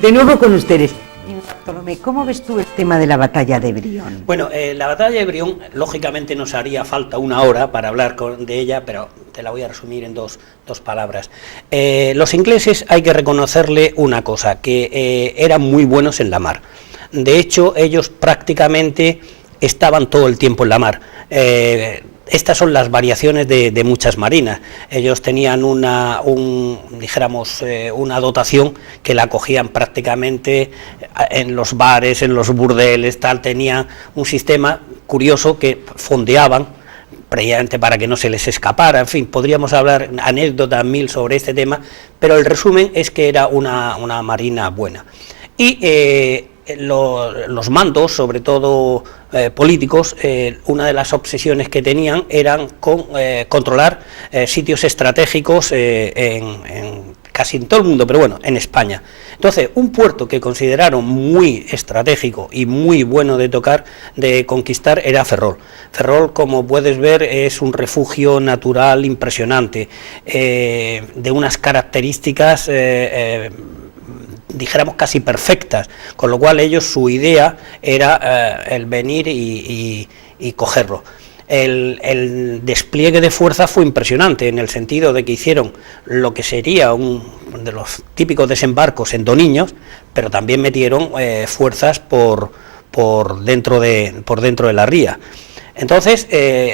De nuevo con ustedes. Bartolomé, ¿cómo ves tú el tema de la batalla de Brión? Bueno, la batalla de Brión, lógicamente nos haría falta una hora para hablar de ella, pero te la voy a resumir en dos palabras. Los ingleses, hay que reconocerle una cosa, que eran muy buenos en la mar. De hecho, ellos prácticamente estaban todo el tiempo en la mar. Estas son las variaciones de muchas marinas. Ellos tenían una dotación que la cogían prácticamente en los bares, en los burdeles, tal. Tenían un sistema curioso que fondeaban previamente para que no se les escapara. En fin, podríamos hablar anécdotas mil sobre este tema, pero el resumen es que era una marina buena. Y los mandos, sobre todo políticos, una de las obsesiones que tenían eran controlar sitios estratégicos casi en todo el mundo, pero bueno, en España. Entonces, un puerto que consideraron muy estratégico y muy bueno de conquistar era Ferrol. Ferrol, como puedes ver, es un refugio natural impresionante, de unas características dijéramos casi perfectas, con lo cual ellos, su idea era el venir y cogerlo. El despliegue de fuerza fue impresionante, en el sentido de que hicieron lo que sería un de los típicos desembarcos en Doniños, pero también metieron fuerzas por dentro de la ría. Entonces,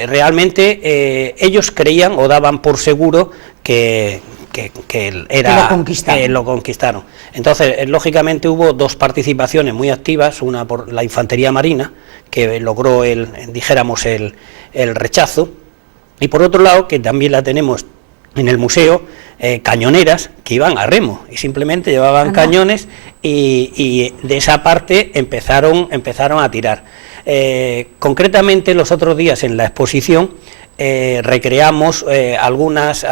realmente ellos creían o daban por seguro que lo conquistaron. Entonces, lógicamente hubo dos participaciones muy activas, una por la infantería marina, que logró el rechazo, y por otro lado, que también la tenemos en el museo, cañoneras que iban a remo y simplemente llevaban cañones y de esa parte empezaron a tirar. Concretamente, los otros días en la exposición recreamos algunas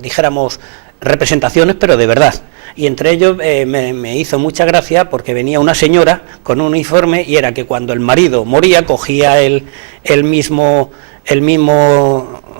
dijéramos representaciones, pero de verdad, y entre ellos me hizo mucha gracia porque venía una señora con un uniforme y era que cuando el marido moría cogía el mismo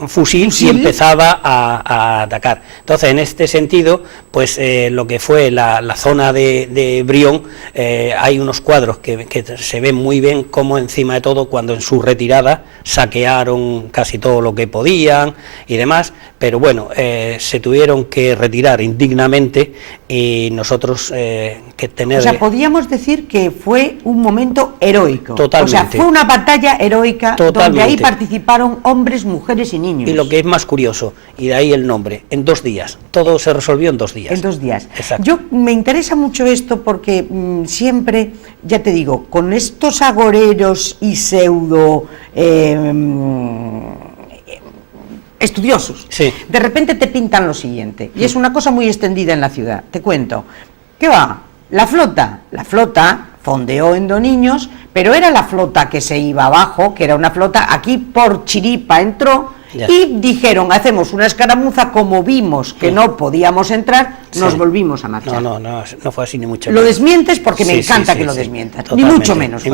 fusil y empezaba a atacar. Entonces, en este sentido, pues lo que fue la zona de Brión, hay unos cuadros que se ven muy bien cómo encima de todo, cuando en su retirada saquearon casi todo lo que podían y demás, pero bueno, se tuvieron que retirar indignamente y nosotros O sea, podríamos decir que fue un momento heroico. Totalmente. O sea, fue una batalla heroica. Totalmente. Donde ahí participaron hombres, mujeres y niños. Y lo que es más curioso, y de ahí el nombre, en 2 días. Todo se resolvió en 2 días. En 2 días. Exacto. Me interesa mucho esto porque siempre, ya te digo, con estos agoreros y pseudo estudiosos, sí, de repente te pintan lo siguiente, y es una cosa muy extendida en la ciudad. Te cuento, ¿qué va? La flota fondeó en Doniños, pero era la flota que se iba abajo, que era una flota, aquí por chiripa entró, y dijeron, hacemos una escaramuza, como vimos que no podíamos entrar, nos volvimos a marchar. No fue así, ni mucho menos. Lo menos. desmientes porque me encanta que lo desmientas, ni mucho menos.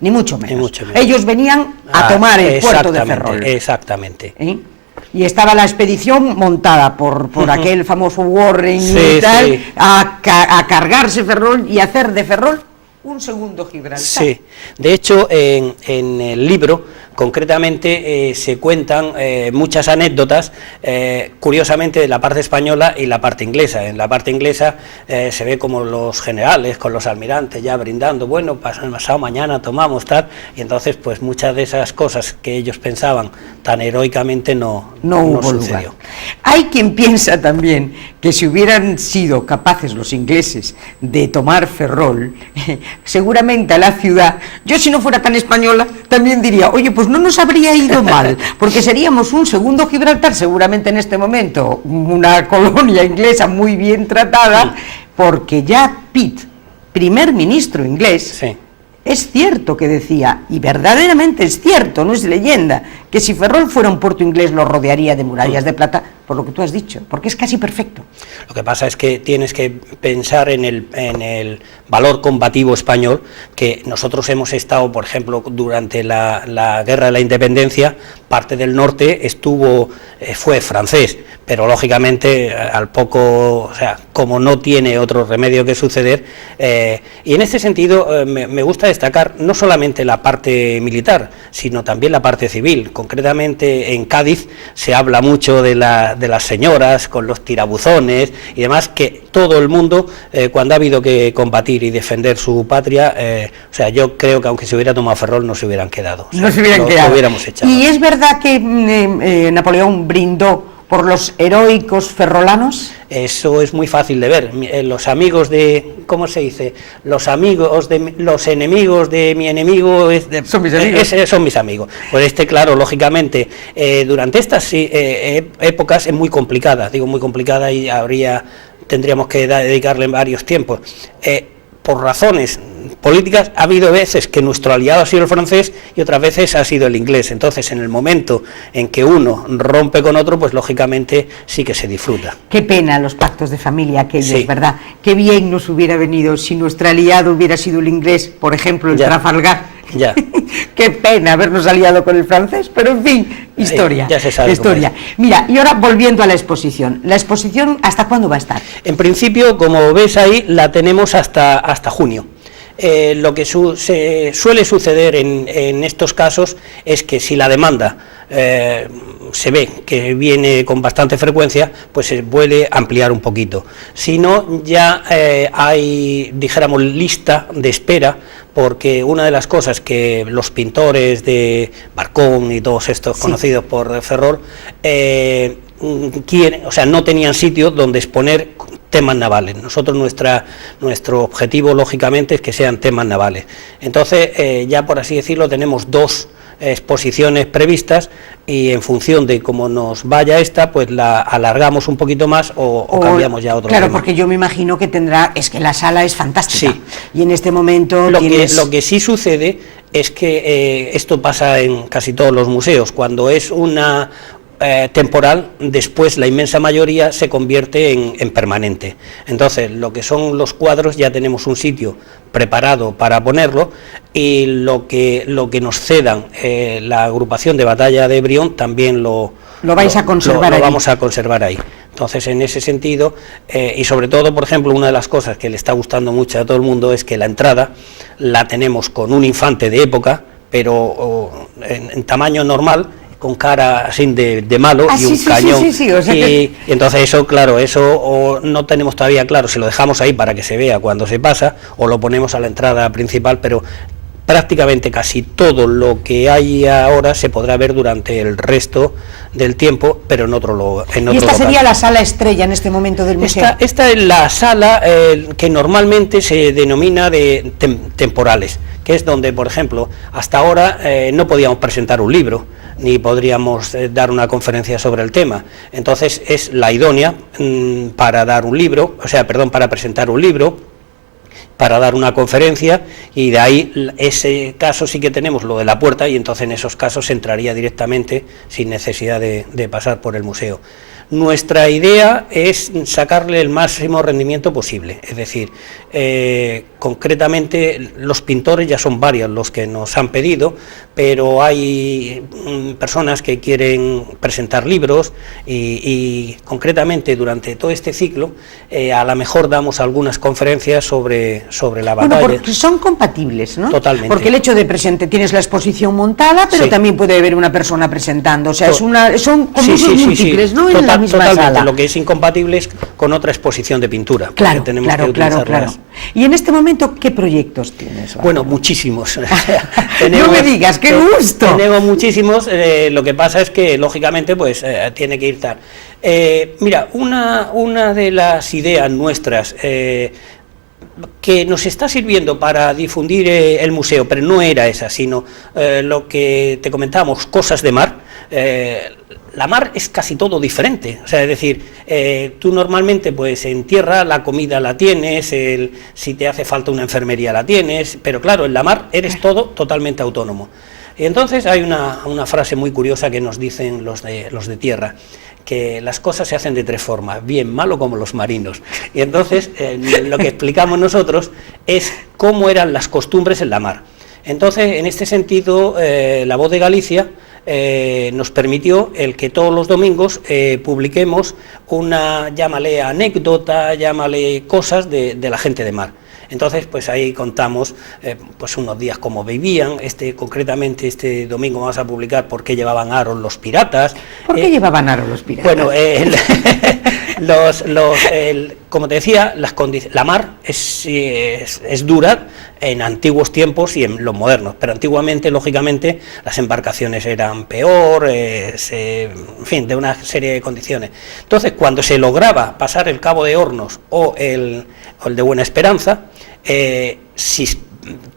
Ni mucho menos. Ellos venían a tomar el puerto de Ferrol. Exactamente. Y estaba la expedición montada por aquel famoso Warren y tal, a cargarse Ferrol y hacer de Ferrol un segundo Gibraltar. Sí, de hecho en el libro concretamente se cuentan muchas anécdotas, curiosamente, de la parte española y la parte inglesa. En la parte inglesa se ve como los generales con los almirantes ya brindando, bueno, pasado mañana tomamos tal, y entonces pues muchas de esas cosas que ellos pensaban tan heroicamente no sucedió. Lugar. Hay quien piensa también que si hubieran sido capaces los ingleses de tomar Ferrol, seguramente a la ciudad, yo si no fuera tan española también diría, oye, pues no nos habría ido mal, porque seríamos un segundo Gibraltar, seguramente en este momento una colonia inglesa muy bien tratada, porque ya Pitt, primer ministro inglés, es cierto que decía, y verdaderamente es cierto, no es leyenda, que si Ferrol fuera un puerto inglés lo rodearía de murallas de plata, por lo que tú has dicho, porque es casi perfecto. Lo que pasa es que tienes que pensar en el valor combativo español, que nosotros hemos estado, por ejemplo, durante la Guerra de la Independencia, parte del norte fue francés, pero lógicamente al poco, o sea, como no tiene otro remedio que suceder, y en este sentido me gusta destacar no solamente la parte militar, sino también la parte civil. Concretamente en Cádiz se habla mucho de las señoras con los tirabuzones y demás, que todo el mundo, cuando ha habido que combatir y defender su patria, o sea, yo creo que aunque se hubiera tomado Ferrol no se hubieran quedado. O sea, no se hubieran quedado. Lo hubiéramos echado. ¿Y es verdad que Napoleón brindó por los heroicos ferrolanos? Eso es muy fácil de ver. Los amigos de, ¿cómo se dice? Los enemigos de mi enemigo son mis amigos. Son mis amigos. Pues claro, lógicamente, durante estas épocas es muy complicada, digo muy complicada, y tendríamos que dedicarle varios tiempos. Por razones políticas, ha habido veces que nuestro aliado ha sido el francés y otras veces ha sido el inglés. Entonces, en el momento en que uno rompe con otro, pues lógicamente sí que se disfruta. Qué pena los pactos de familia aquellos, sí. ¿Verdad? Qué bien nos hubiera venido si nuestro aliado hubiera sido el inglés, por ejemplo, el Trafalgar. Ya. Qué pena habernos aliado con el francés, pero en fin, historia. Ya se sabe historia. Mira, y ahora volviendo a la exposición. ¿La exposición hasta cuándo va a estar? En principio, como ves ahí, la tenemos hasta junio. Lo que suele suceder en estos casos es que si la demanda se ve que viene con bastante frecuencia, pues se puede ampliar un poquito. Si no, ya hay, dijéramos, lista de espera, porque una de las cosas que los pintores de Barcón y todos estos conocidos por Ferrol quieren, o sea, no tenían sitio donde exponer temas navales. Nosotros nuestro objetivo, lógicamente, es que sean temas navales. Entonces, ya por así decirlo, tenemos 2 exposiciones previstas, y en función de cómo nos vaya esta, pues la alargamos un poquito más o cambiamos ya a otro. Claro, tema. porque yo me imagino que es que la sala es fantástica. Sí. Y en este momento lo que sí sucede es que esto pasa en casi todos los museos. Cuando es una temporal, después la inmensa mayoría se convierte en permanente. Entonces, lo que son los cuadros, ya tenemos un sitio preparado para ponerlo, y lo que nos cedan la agrupación de Batalla de Brión también lo vais a conservar lo vamos a conservar ahí. Entonces, en ese sentido, y sobre todo, por ejemplo, una de las cosas que le está gustando mucho a todo el mundo es que la entrada la tenemos con un infante de pero en tamaño normal, con cara así de malo y un cañón. O sea y entonces eso, claro, o no tenemos todavía claro si lo dejamos ahí para que se vea cuando se pasa, o lo ponemos a la entrada principal, pero prácticamente casi todo lo que hay ahora se podrá ver durante el resto del tiempo, pero en otro lugar. ¿Y esta sería la sala estrella en este momento del museo? Esta es la sala que normalmente se denomina de temporales, que es donde, por ejemplo, hasta ahora no podíamos presentar un libro, ni podríamos dar una conferencia sobre el tema. Entonces es la idónea para dar un libro, para presentar un libro, para dar una conferencia, y de ahí ese caso sí que tenemos lo de la puerta, y entonces en esos casos se entraría directamente sin necesidad de pasar por el museo. Nuestra idea es sacarle el máximo rendimiento posible, es decir, concretamente los pintores ya son varios los que nos han pedido, pero hay personas que quieren presentar libros y concretamente durante todo este ciclo a lo mejor damos algunas conferencias sobre la batalla. Bueno, porque son compatibles, ¿no? Totalmente. Porque el hecho de tienes la exposición montada, pero también puede haber una persona presentando, o sea, son como múltiples, ¿no? En la misma totalmente. sala. Lo que es incompatible es con otra exposición de pintura. Claro, tenemos que utilizarlas. Y en este momento, ¿qué proyectos tienes? Bueno, muchísimos. No me digas, qué gusto. Tenemos muchísimos, lo que pasa es que, lógicamente, pues tiene que ir tal. Mira, una de las ideas nuestras que nos está sirviendo para difundir el museo, pero no era esa, sino lo que te comentábamos, cosas de mar. La mar es casi todo diferente, o sea, es decir, tú normalmente pues en tierra la comida la tienes, si te hace falta una enfermería la tienes, pero claro, en la mar eres todo totalmente autónomo. Y entonces hay una frase muy curiosa que nos dicen los de tierra, que las cosas se hacen de tres formas, bien, mal o como los marinos. Y entonces lo que explicamos nosotros es cómo eran las costumbres en la mar. Entonces, en este sentido, La Voz de Galicia nos permitió el que todos los domingos publiquemos una, llámale anécdota, llámale cosas de la gente de mar. Entonces, pues ahí contamos pues unos días cómo vivían. Concretamente este domingo vamos a publicar por qué llevaban aros los piratas. ¿Por qué llevaban aros los piratas? Bueno, como te decía, la mar es dura en antiguos tiempos y en los modernos, pero antiguamente, lógicamente, las embarcaciones eran peor, en fin, de una serie de condiciones. Entonces, cuando se lograba pasar el Cabo de Hornos o el de Buena Esperanza,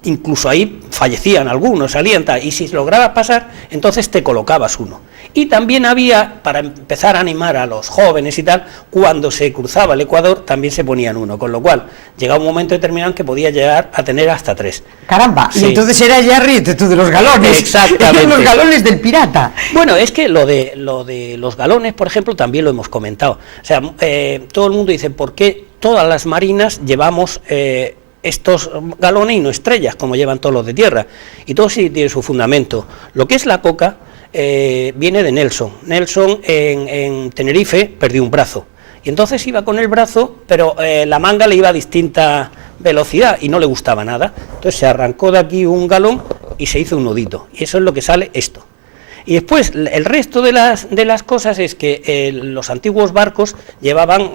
incluso ahí fallecían algunos, salían tal, y si lograbas pasar, entonces te colocabas uno. Y también había, para empezar a animar a los jóvenes y tal, cuando se cruzaba el Ecuador, también se ponían uno, con lo cual llegaba un momento determinado que podía llegar a tener hasta 3. Caramba, sí. Y entonces era ya ríete tú de los galones. Exactamente. Los galones del pirata. Bueno, es que lo de los galones, por ejemplo, también lo hemos comentado. O sea, todo el mundo dice, ¿por qué todas las marinas llevamos estos galones y no estrellas, como llevan todos los de tierra? Y todo sí tiene su fundamento. Lo que es la coca viene de Nelson. Nelson en Tenerife perdió un brazo. Y entonces iba con el brazo, pero la manga le iba a distinta velocidad y no le gustaba nada. Entonces se arrancó de aquí un galón y se hizo un nudito. Y eso es lo que sale esto. Y después, el resto de las cosas es que los antiguos barcos llevaban,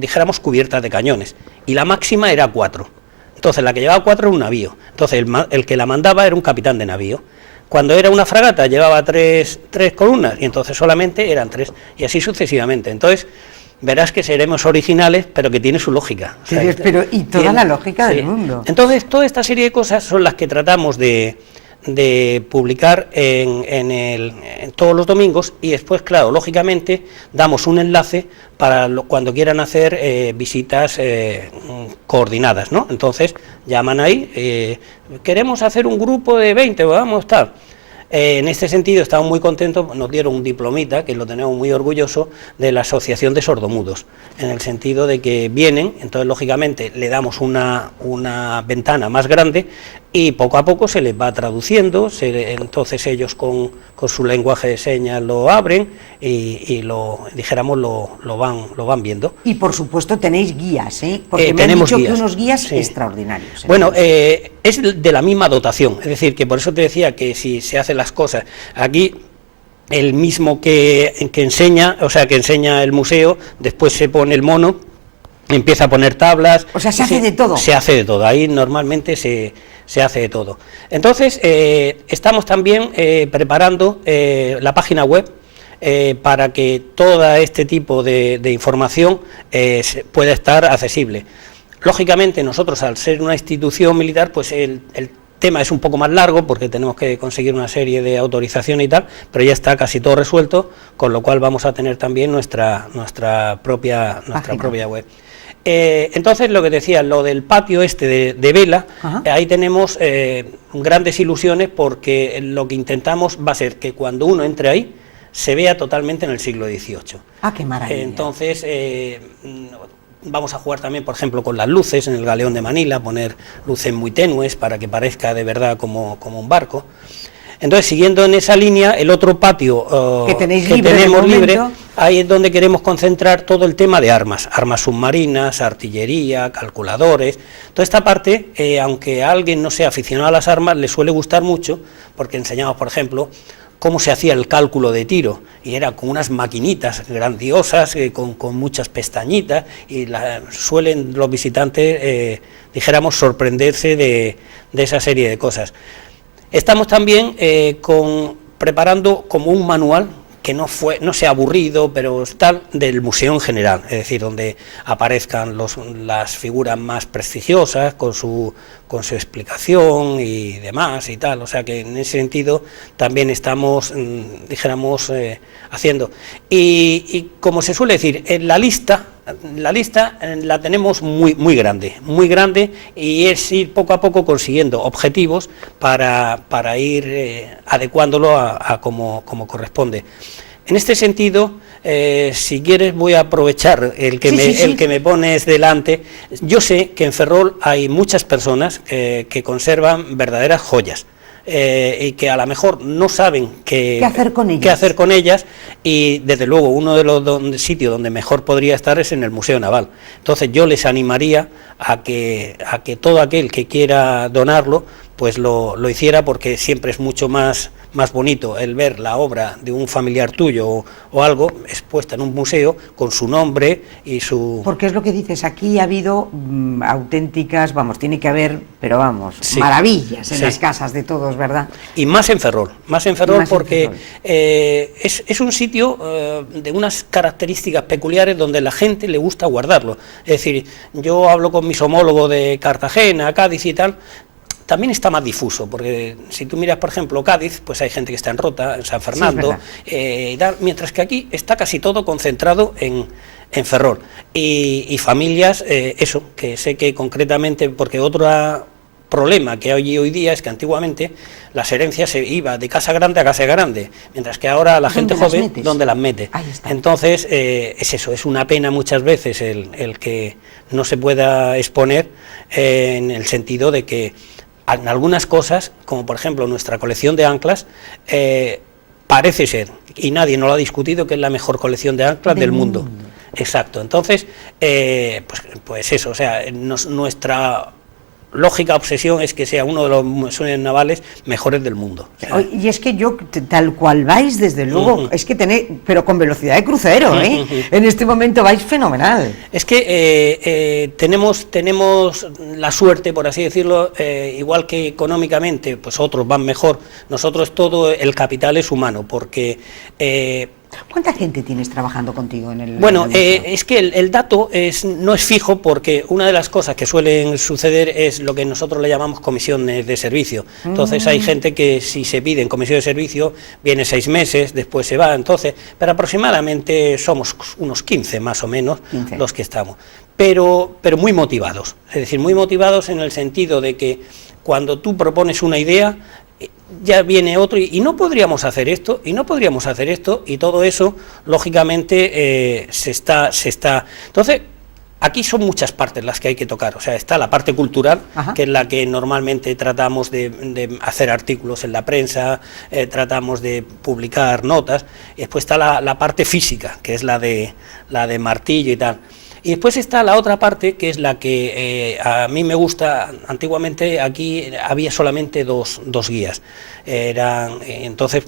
dijéramos, cubiertas de cañones. Y la máxima era 4. Entonces, la que llevaba 4 era un navío. Entonces, el que la mandaba era un capitán de navío. Cuando era una fragata, llevaba 3 columnas, y entonces solamente eran 3. Y así sucesivamente. Entonces, verás que seremos originales, pero que tiene su lógica. Sí, pero y toda la lógica del mundo. Entonces, toda esta serie de cosas son las que tratamos de publicar en todos los domingos, y después, claro, lógicamente damos un enlace para cuando quieran hacer visitas coordinadas, ¿no? Entonces llaman ahí, queremos hacer un grupo de 20, vamos a estar. En este sentido estamos muy contentos, nos dieron un diplomita, que lo tenemos muy orgulloso, de la Asociación de Sordomudos, en el sentido de que vienen, entonces lógicamente le damos una ventana más grande y poco a poco se les va traduciendo, entonces ellos con su lenguaje de señas lo abren y lo van viendo. Y por supuesto tenéis guías, porque me han dicho guías, que unos guías extraordinarios. Bueno, es de la misma dotación, es decir, que por eso te decía que si se hacen las cosas aquí, el mismo que enseña, o sea, que enseña el museo, después se pone el mono, empieza a poner tablas. O sea, se hace de todo. Se hace de todo, ahí normalmente se hace de todo. Entonces, estamos también preparando la página web para que todo este tipo de información pueda estar accesible. Lógicamente, nosotros, al ser una institución militar, pues el tema es un poco más largo porque tenemos que conseguir una serie de autorizaciones y tal, pero ya está casi todo resuelto, con lo cual vamos a tener también nuestra propia web. Entonces, lo que decía, lo del patio de vela, ahí tenemos grandes ilusiones, porque lo que intentamos va a ser que cuando uno entre ahí se vea totalmente en el siglo XVIII. ¡Ah, qué maravilla! Entonces, vamos a jugar también, por ejemplo, con las luces en el galeón de Manila, poner luces muy tenues para que parezca de verdad como un barco. Entonces, siguiendo en esa línea, el otro patio que tenemos libre, ahí es donde queremos concentrar todo el tema de armas submarinas, artillería, calculadores. Toda esta parte, aunque a alguien no sea aficionado a las armas, le suele gustar mucho, porque enseñamos, por ejemplo, cómo se hacía el cálculo de tiro, y era con unas maquinitas grandiosas, con muchas pestañitas, y suelen los visitantes, dijéramos, sorprenderse de esa serie de cosas. Estamos también preparando como un manual que no sea aburrido, pero tal, del museo en general, es decir, donde aparezcan las figuras más prestigiosas con su explicación y demás y tal. O sea que en ese sentido también estamos, dijéramos, haciendo. Y como se suele decir, en la lista la lista la tenemos muy grande, y es ir poco a poco consiguiendo objetivos para ir adecuándolo a como corresponde. En este sentido, si quieres voy a aprovechar el que me pones delante. Yo sé que en Ferrol hay muchas personas que conservan verdaderas joyas. Y que a lo mejor no saben qué hacer con ellas, y desde luego uno de los sitios donde mejor podría estar es en el Museo Naval. Entonces yo les animaría a que todo aquel que quiera donarlo pues lo hiciera, porque siempre es mucho más bonito el ver la obra de un familiar tuyo o algo expuesta en un museo con su nombre y su... Porque es lo que dices, aquí ha habido auténticas, tiene que haber, pero maravillas en las casas de todos, ¿verdad? Y más en Ferrol, porque es un sitio de unas características peculiares donde la gente le gusta guardarlo. Es decir, yo hablo con mis homólogos de Cartagena, Cádiz y tal. También está más difuso, porque si tú miras, por ejemplo, Cádiz, pues hay gente que está en Rota, en San Fernando, y tal, mientras que aquí está casi todo concentrado en Ferrol. Y familias, que sé que concretamente, porque otro problema que hay hoy día es que antiguamente las herencias se iba de casa grande a casa grande, mientras que ahora la gente joven, ¿dónde las mete? Entonces, es una pena muchas veces el que no se pueda exponer, en el sentido de que en algunas cosas, como por ejemplo nuestra colección de anclas, parece ser, y nadie no lo ha discutido, que es la mejor colección de anclas del mundo. Exacto. Entonces, pues eso, o sea, nuestra lógica obsesión es que sea uno de los museos navales mejores del mundo. O sea, y es que yo, tal cual vais, desde luego, es que tenéis, pero con velocidad de crucero, en este momento vais fenomenal. Es que tenemos la suerte, por así decirlo, igual que económicamente, pues otros van mejor, nosotros todo el capital es humano, porque... ¿Cuánta gente tienes trabajando contigo en el...? Bueno, es que el dato no es fijo, porque una de las cosas que suelen suceder es lo que nosotros le llamamos comisiones de servicio. Entonces hay gente que si se pide en comisión de servicio viene 6 meses, después se va, entonces, pero aproximadamente somos unos 15 más o menos 15. Los que estamos, pero muy motivados, es decir, muy motivados en el sentido de que cuando tú propones una idea, ya viene otro y no podríamos hacer esto, y todo eso, lógicamente, se está... Entonces, aquí son muchas partes las que hay que tocar, o sea, está la parte cultural, que es la que normalmente tratamos de hacer artículos en la prensa, tratamos de publicar notas, y después está la parte física, que es la de martillo y tal. Y después está la otra parte, que es la que a mí me gusta. Antiguamente aquí había solamente dos guías, eran entonces,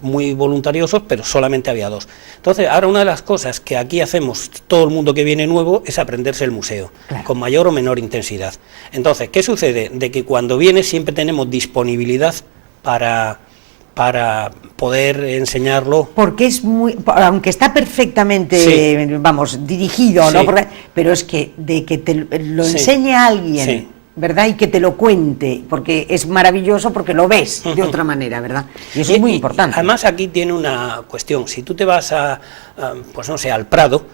muy voluntariosos, pero solamente había 2. Entonces, ahora una de las cosas que aquí hacemos todo el mundo que viene nuevo es aprenderse el museo, con mayor o menor intensidad. Entonces, ¿qué sucede? De que cuando viene siempre tenemos disponibilidad para poder enseñarlo. Porque es aunque está perfectamente, dirigido, ¿no? Pero es que de que te lo enseñe a alguien, ¿verdad? Y que te lo cuente, porque es maravilloso, porque lo ves de otra manera, ¿verdad? Y eso es muy importante. Además, aquí tiene una cuestión. Si tú te vas pues no sé, al Prado,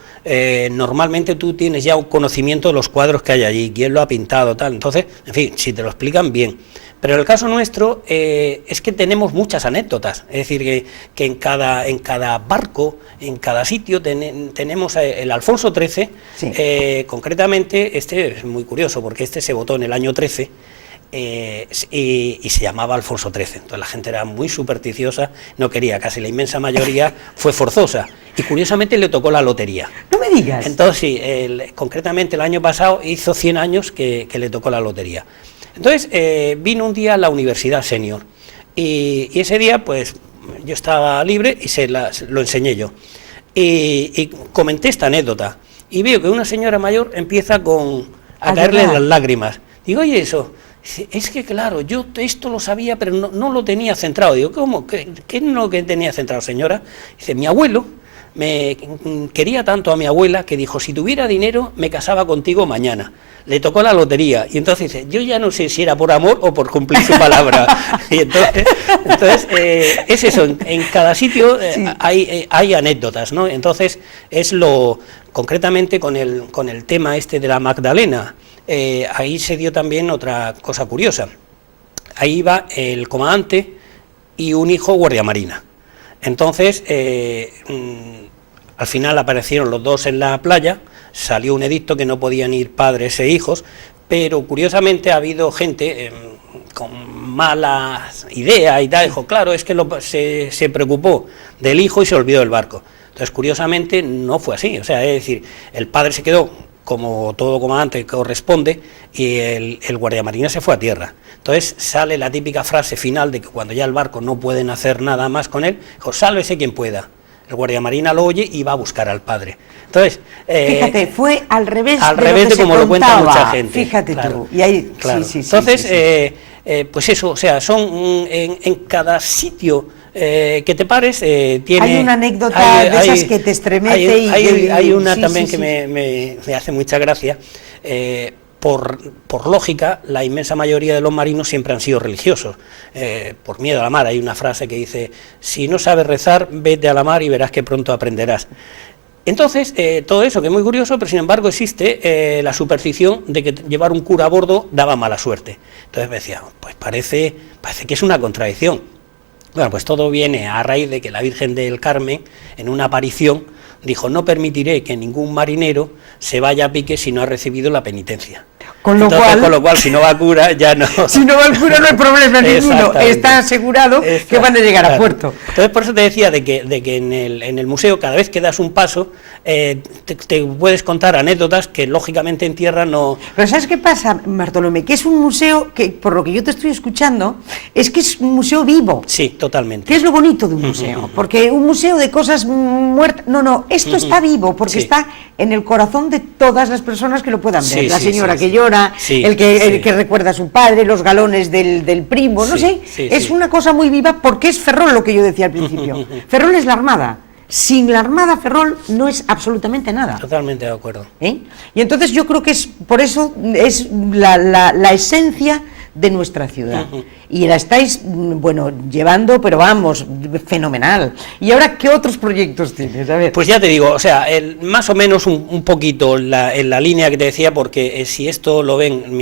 normalmente tú tienes ya un conocimiento de los cuadros que hay allí, quién lo ha pintado, tal. Entonces, en fin, si te lo explican bien. Pero en el caso nuestro es que tenemos muchas anécdotas, es decir, que en cada barco, en cada sitio tenemos el Alfonso XIII, concretamente, este es muy curioso porque este se votó en el año 13 y se llamaba Alfonso XIII, entonces la gente era muy supersticiosa, no quería, casi la inmensa mayoría fue forzosa, y curiosamente le tocó la lotería. No me digas. Entonces sí, concretamente el año pasado hizo 100 años que le tocó la lotería. Entonces vino un día a la Universidad Senior y ese día pues yo estaba libre y lo enseñé yo y comenté esta anécdota y veo que una señora mayor empieza a caerle las lágrimas. Digo, oye, eso, es que claro, yo esto lo sabía pero no lo tenía centrado. Digo, ¿cómo? ¿Qué es lo que tenía centrado, señora? Dice, mi abuelo me quería tanto a mi abuela que dijo, si tuviera dinero me casaba contigo mañana. le tocó la lotería, y entonces dice, yo ya no sé si era por amor o por cumplir su palabra. Y entonces es eso, en cada sitio hay anécdotas, ¿no? Entonces es concretamente con el tema este de la Magdalena, ahí se dio también otra cosa curiosa. Ahí iba el comandante y un hijo guardia marina. Entonces, al final aparecieron los dos en la playa, salió un edicto que no podían ir padres e hijos, pero curiosamente ha habido gente con malas ideas y tal, dijo, claro, es que se preocupó del hijo y se olvidó del barco. Entonces, curiosamente, no fue así, o sea, es decir, el padre se quedó como todo comandante que corresponde, y el guardiamarina se fue a tierra. Entonces sale la típica frase final de que cuando ya el barco no pueden hacer nada más con él, dijo, sálvese quien pueda. El guardiamarina lo oye y va a buscar al padre. Entonces, fíjate, fue al revés de como lo cuenta mucha gente. Fíjate, claro, tú. Y ahí, claro. Sí. Entonces, pues eso, o sea, son en cada sitio que te pares, tiene... Hay una anécdota de esas que te estremece. Hay una también que me hace mucha gracia. Por lógica, la inmensa mayoría de los marinos siempre han sido religiosos, por miedo a la mar. Hay una frase que dice, si no sabes rezar, vete a la mar y verás que pronto aprenderás. Entonces, todo eso que es muy curioso, pero sin embargo existe la superstición de que llevar un cura a bordo daba mala suerte. Entonces me decía, pues parece que es una contradicción. Bueno, pues todo viene a raíz de que la Virgen del Carmen, en una aparición, dijo, no permitiré que ningún marinero se vaya a pique si no ha recibido la penitencia. Con lo cual, si no va a cura, ya no... Si no va al cura no hay problema ninguno, está asegurado que van a llegar a puerto. Entonces, por eso te decía de que en el museo, cada vez que das un paso, te puedes contar anécdotas que lógicamente en tierra no... Pero ¿sabes qué pasa, Bartolomé? Que es un museo que, por lo que yo te estoy escuchando, es que es un museo vivo. Sí, totalmente. ¿Qué es lo bonito de un museo? Porque un museo de cosas muertas... No, esto está vivo, porque está en el corazón de todas las personas que lo puedan ver. La señora que llora, el que recuerda a su padre, los galones del primo, no sé, es una cosa muy viva porque es Ferrol, lo que yo decía al principio. Ferrol es la Armada. Sin la Armada, Ferrol no es absolutamente nada. Totalmente de acuerdo. Y entonces yo creo que es por eso es la esencia de nuestra ciudad. Y la estáis, llevando, pero vamos, fenomenal. ¿Y ahora qué otros proyectos tienes? A ver. Pues ya te digo, o sea, más o menos un poquito en la línea que te decía, porque si esto lo ven